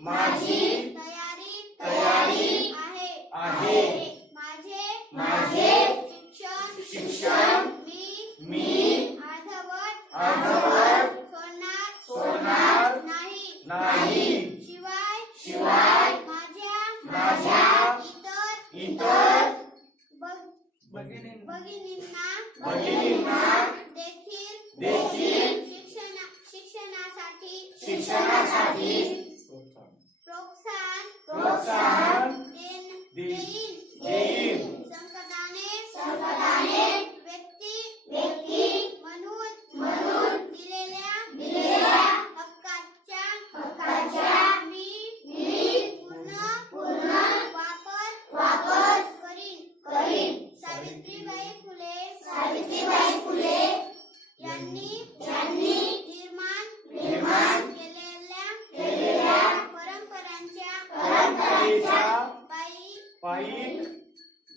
माझी तयारी तयारी आहे. आहे. माझे माझे शिक्षण शिक्षण मी मी अर्धवट अर्धवट सोडणार सोडणार नाही. नाही. शिवाय शिवाय माझ्या माझ्या इतर इतर भग- भगिनींना भगिनींना भगिनींना देखील देखील शिक्षणा शिक्षणासाठी शिक्षणासाठी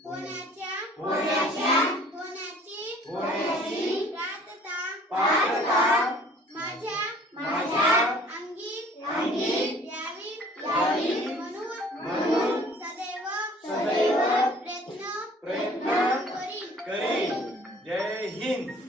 होण्याच्या होण्याच्या होण्याची होण्याची प्रार्थता पात्रता माझ्या? माझ्या? अंगी अंगी यावी यावी म्हणून? म्हणून? सदैव? सदैव. प्रयत्न प्रयत्न करीन. करीन. जय हिंद.